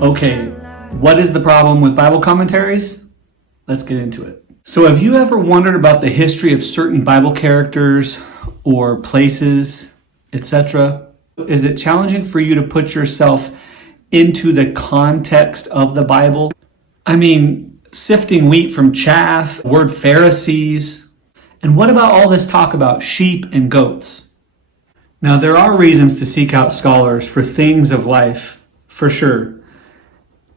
Okay, what is the problem with Bible commentaries? Let's get into it. So have you ever wondered about the history of certain Bible characters or places, etc.? Is it challenging for you to put yourself into the context of the Bible? I mean, sifting wheat from chaff, the word Pharisees, and what about all this talk about sheep and goats? Now, there are reasons to seek out scholars for things of life, for sure.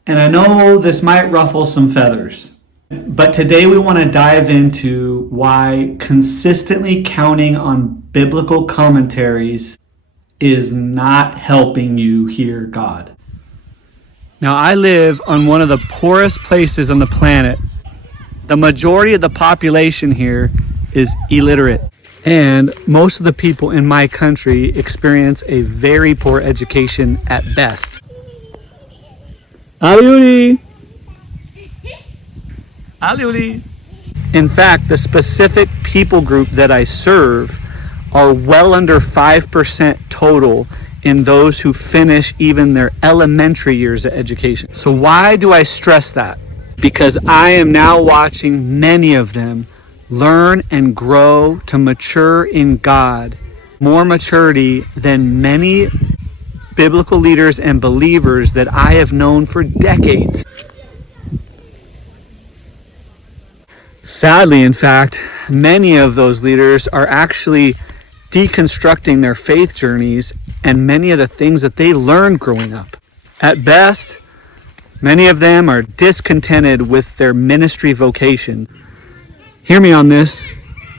And I know this might ruffle some feathers, but today we want to dive into why consistently counting on biblical commentaries is not helping you hear God. Now, I live on one of the poorest places on the planet. The majority of the population here is illiterate, and most of the people in my country experience a very poor education at best. Aliuli! Aliuli! In fact, the specific people group that I serve are well under 5% total in those who finish even their elementary years of education. So why do I stress that? Because I am now watching many of them learn and grow to mature in God, more maturity than many biblical leaders and believers that I have known for decades. Sadly, in fact, many of those leaders are actually deconstructing their faith journeys and many of the things that they learned growing up. At best, many of them are discontented with their ministry vocation. Hear me on this.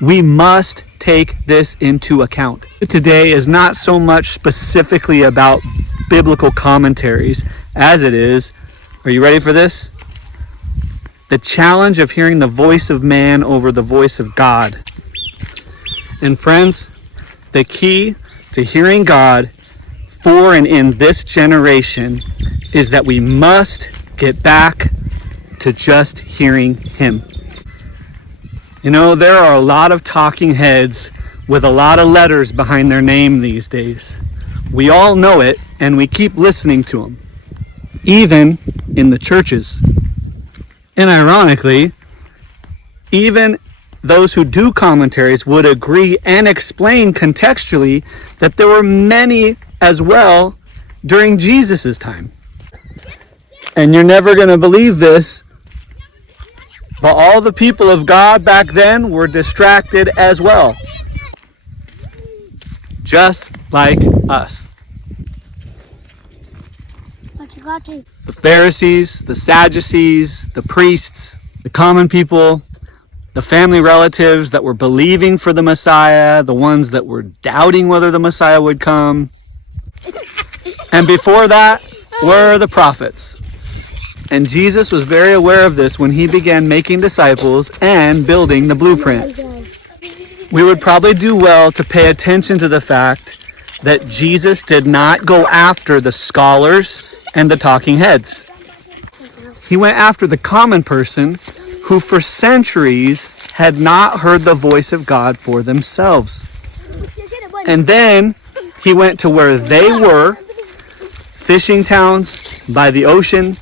We must take this into account. Today is not so much specifically about biblical commentaries as it is, are you ready for this? The challenge of hearing the voice of man over the voice of God. And friends, the key to hearing God for and in this generation is that we must get back to just hearing Him. You know, there are a lot of talking heads with a lot of letters behind their name these days. We all know it, and we keep listening to them, even in the churches. And ironically, even those who do commentaries would agree and explain contextually that there were many as well during Jesus' time. And you're never going to believe this, but all the people of God back then were distracted as well. Just like us. The Pharisees, the Sadducees, the priests, the common people, the family relatives that were believing for the Messiah, the ones that were doubting whether the Messiah would come. And before that were the prophets. And Jesus was very aware of this when he began making disciples and building the blueprint. We would probably do well to pay attention to the fact that Jesus did not go after the scholars and the talking heads. He went after the common person who for centuries had not heard the voice of God for themselves. And then he went to where they were, fishing towns by the ocean,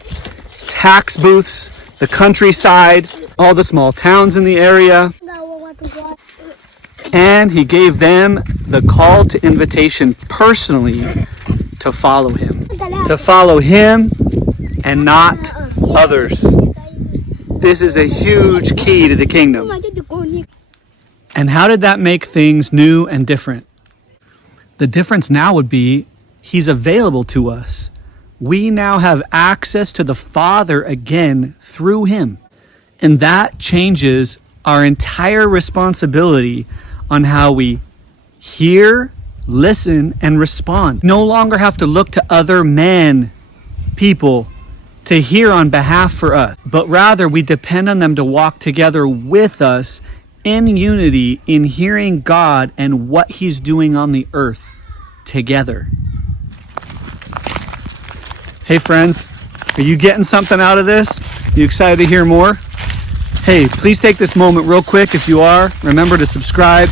tax booths, the countryside, all the small towns in the area. And he gave them the call to invitation personally to follow him. To follow him and not others. This is a huge key to the kingdom. And how did that make things new and different? The difference now would be he's available to us. We now have access to the Father again through him. And that changes our entire responsibility on how we hear, listen, and respond. No longer have to look to other men, people, to hear on behalf for us, but rather we depend on them to walk together with us in unity in hearing God and what he's doing on the earth together. Hey friends, are you getting something out of this? You excited to hear more? Hey, please take this moment real quick. If you are, remember to subscribe.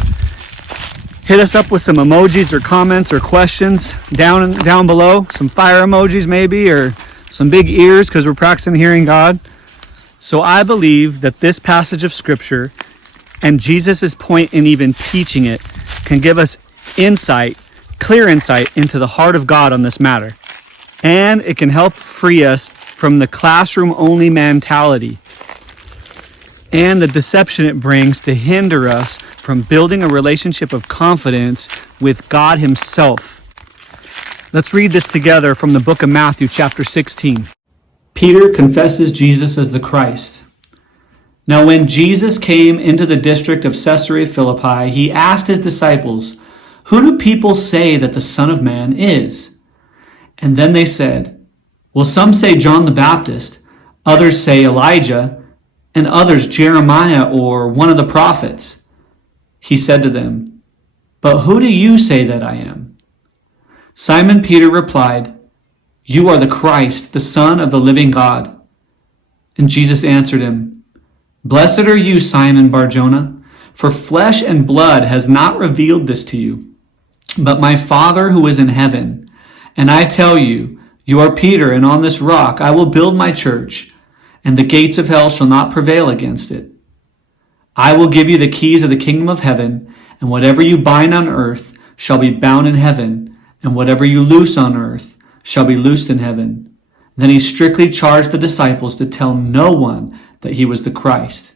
Hit us up with some emojis or comments or questions down below. Some fire emojis maybe, or some big ears because we're practicing hearing God. So I believe that this passage of Scripture and Jesus' point in even teaching it can give us insight, clear insight into the heart of God on this matter. And it can help free us from the classroom-only mentality and the deception it brings to hinder us from building a relationship of confidence with God Himself. Let's read this together from the book of Matthew, chapter 16. Peter confesses Jesus as the Christ. Now when Jesus came into the district of Caesarea Philippi, he asked his disciples, "Who do people say that the Son of Man is?" And then they said, "Well, some say John the Baptist, others say Elijah, and others Jeremiah or one of the prophets." He said to them, "But who do you say that I am?" Simon Peter replied, "You are the Christ, the Son of the living God." And Jesus answered him, "Blessed are you, Simon Bar-Jonah, for flesh and blood has not revealed this to you, but my Father who is in heaven. And I tell you, you are Peter, and on this rock I will build my church, and the gates of hell shall not prevail against it. I will give you the keys of the kingdom of heaven, and whatever you bind on earth shall be bound in heaven, and whatever you loose on earth shall be loosed in heaven." Then he strictly charged the disciples to tell no one that he was the Christ.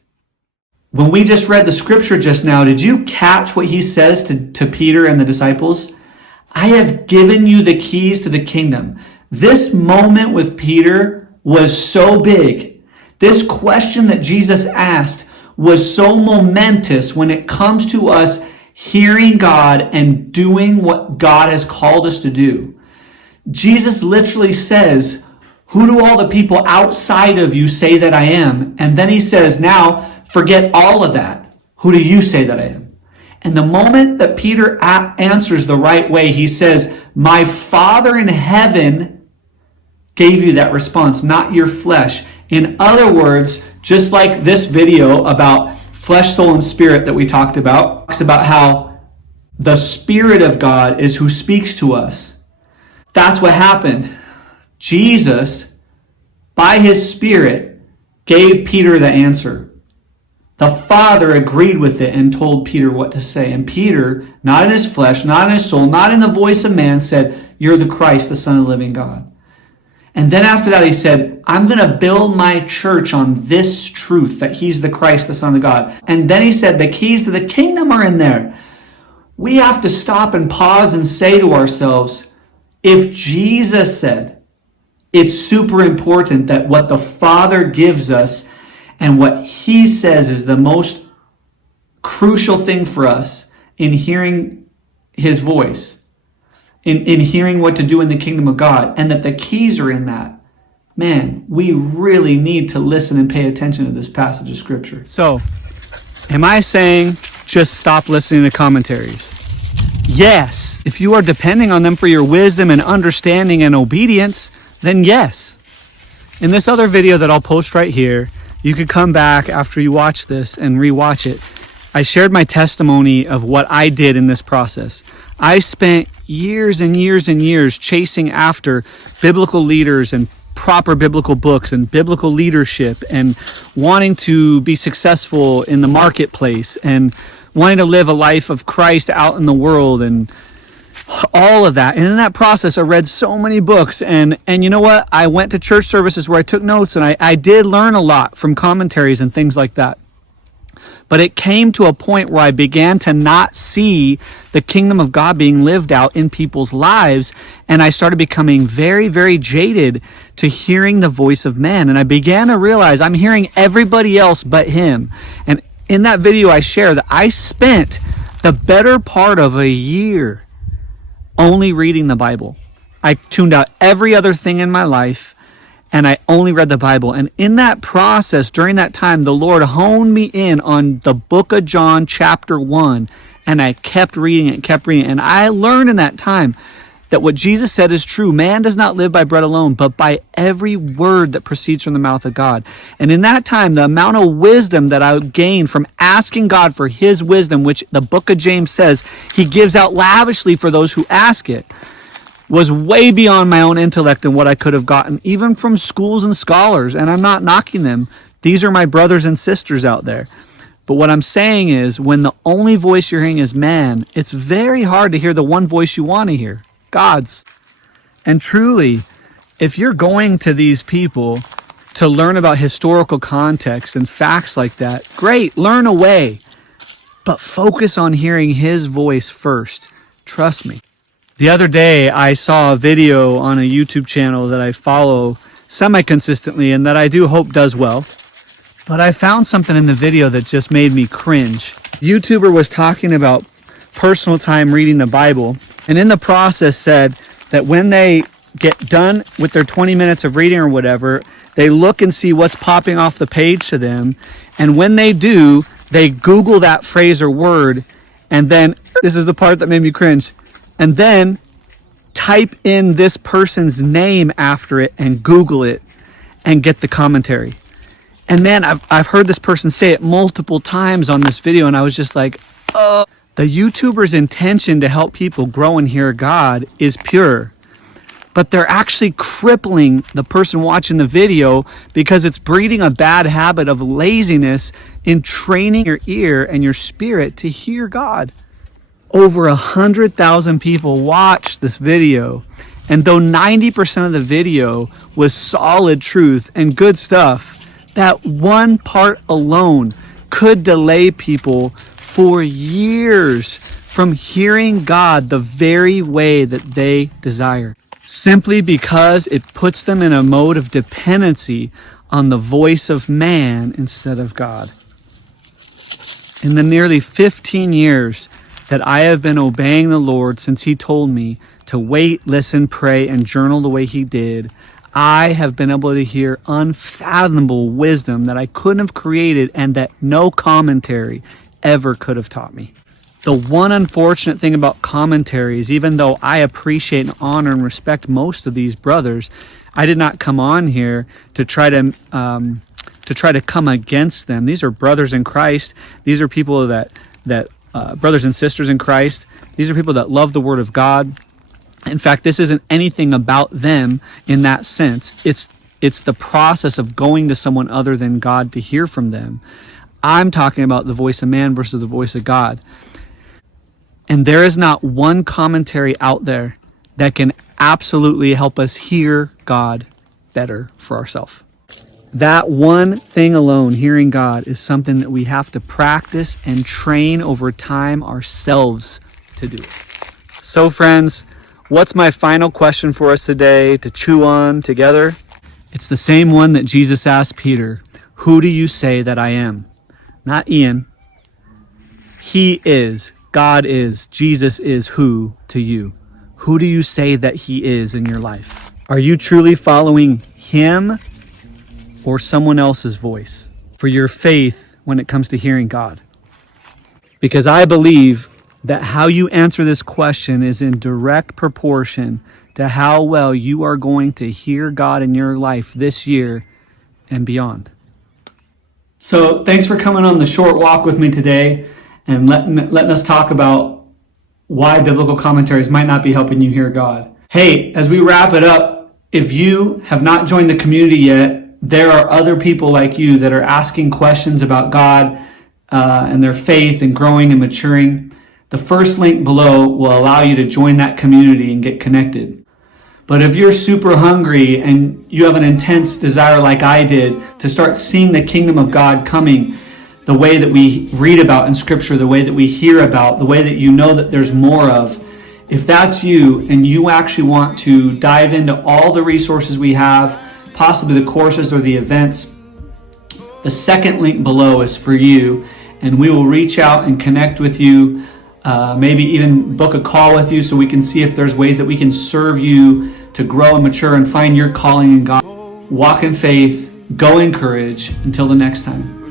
When we just read the scripture just now, did you catch what he says to Peter and the disciples? I have given you the keys to the kingdom. This moment with Peter was so big. This question that Jesus asked was so momentous when it comes to us hearing God and doing what God has called us to do. Jesus literally says, "Who do all the people outside of you say that I am?" And then he says, now forget all of that. Who do you say that I am? And the moment that Peter answers the right way, he says, my Father in heaven gave you that response, not your flesh. In other words, just like this video about flesh, soul, and spirit that we talked about, talks about how the Spirit of God is who speaks to us. That's what happened. Jesus, by his Spirit, gave Peter the answer. The Father agreed with it and told Peter what to say. And Peter, not in his flesh, not in his soul, not in the voice of man, said, "You're the Christ, the Son of the living God." And then after that, he said, I'm going to build my church on this truth, that he's the Christ, the Son of God. And then he said, the keys to the kingdom are in there. We have to stop and pause and say to ourselves, if Jesus said, it's super important that what the Father gives us and what he says is the most crucial thing for us in hearing his voice, in hearing what to do in the kingdom of God, and that the keys are in that. Man, we really need to listen and pay attention to this passage of Scripture. So, am I saying just stop listening to commentaries? Yes. If you are depending on them for your wisdom and understanding and obedience, then yes. In this other video that I'll post right here, you could come back after you watch this and rewatch it. I shared my testimony of what I did in this process. I spent years and years and years chasing after biblical leaders and proper biblical books and biblical leadership and wanting to be successful in the marketplace and wanting to live a life of Christ out in the world and all of that. And in that process, I read so many books. And you know what? I went to church services where I took notes, and I did learn a lot from commentaries and things like that. But it came to a point where I began to not see the kingdom of God being lived out in people's lives. And I started becoming very, very jaded to hearing the voice of man. And I began to realize I'm hearing everybody else but him. And in that video, I share that I spent the better part of a year only reading the Bible. I tuned out every other thing in my life, and I only read the Bible. And in that process, during that time, the Lord honed me in on the book of John, chapter 1, and I kept reading it, And I learned in that time that what Jesus said is true. Man does not live by bread alone, but by every word that proceeds from the mouth of God. And in that time, the amount of wisdom that I gained from asking God for his wisdom, which the book of James says he gives out lavishly for those who ask it, was way beyond my own intellect and what I could have gotten, even from schools and scholars. And I'm not knocking them. These are my brothers and sisters out there. But what I'm saying is, when the only voice you're hearing is man, it's very hard to hear the one voice you want to hear, God's. And truly, if you're going to these people to learn about historical context and facts like that, great, learn away. But focus on hearing his voice first. Trust me. The other day, I saw a video on a YouTube channel that I follow semi-consistently and that I do hope does well. But I found something in the video that just made me cringe. YouTuber was talking about personal time reading the Bible, and in the process said that when they get done with their 20 minutes of reading or whatever, they look and see what's popping off the page to them. And when they do, they Google that phrase or word, and then, this is the part that made me cringe, and then type in this person's name after it and Google it and get the commentary. And man, I've heard this person say it multiple times on this video, and I was just like, oh. The YouTuber's intention to help people grow and hear God is pure. But they're actually crippling the person watching the video because it's breeding a bad habit of laziness in training your ear and your spirit to hear God. Over 100,000 people watched this video. And though 90% of the video was solid truth and good stuff, that one part alone could delay people for years from hearing God the very way that they desire, simply because it puts them in a mode of dependency on the voice of man instead of God. In the nearly 15 years that I have been obeying the Lord since he told me to wait, listen, pray, and journal the way he did, I have been able to hear unfathomable wisdom that I couldn't have created and that no commentary ever could have taught me. The one unfortunate thing about commentaries, even though I appreciate and honor and respect most of these brothers, I did not come on here to try to come against them. These are brothers in Christ. These are people that brothers and sisters in Christ. These are people that love the Word of God. In fact, this isn't anything about them in that sense. It's the process of going to someone other than God to hear from them. I'm talking about the voice of man versus the voice of God. And there is not one commentary out there that can absolutely help us hear God better for ourselves. That one thing alone, hearing God, is something that we have to practice and train over time ourselves to do. So friends, what's my final question for us today to chew on together? It's the same one that Jesus asked Peter. Who do you say that I am? Not Ian. He is. God is. Jesus is who to you? Who do you say that he is in your life? Are you truly following him or someone else's voice for your faith when it comes to hearing God? Because I believe that how you answer this question is in direct proportion to how well you are going to hear God in your life this year and beyond. So thanks for coming on the short walk with me today and letting us talk about why biblical commentaries might not be helping you hear God. Hey, as we wrap it up, if you have not joined the community yet, there are other people like you that are asking questions about God and their faith and growing and maturing. The first link below will allow you to join that community and get connected. But if you're super hungry and you have an intense desire like I did to start seeing the kingdom of God coming the way that we read about in Scripture, the way that we hear about, the way that you know that there's more of, if that's you and you actually want to dive into all the resources we have, possibly the courses or the events, the second link below is for you, and we will reach out and connect with you, maybe even book a call with you so we can see if there's ways that we can serve you to grow and mature and find your calling in God. Walk in faith, go in courage. Until the next time.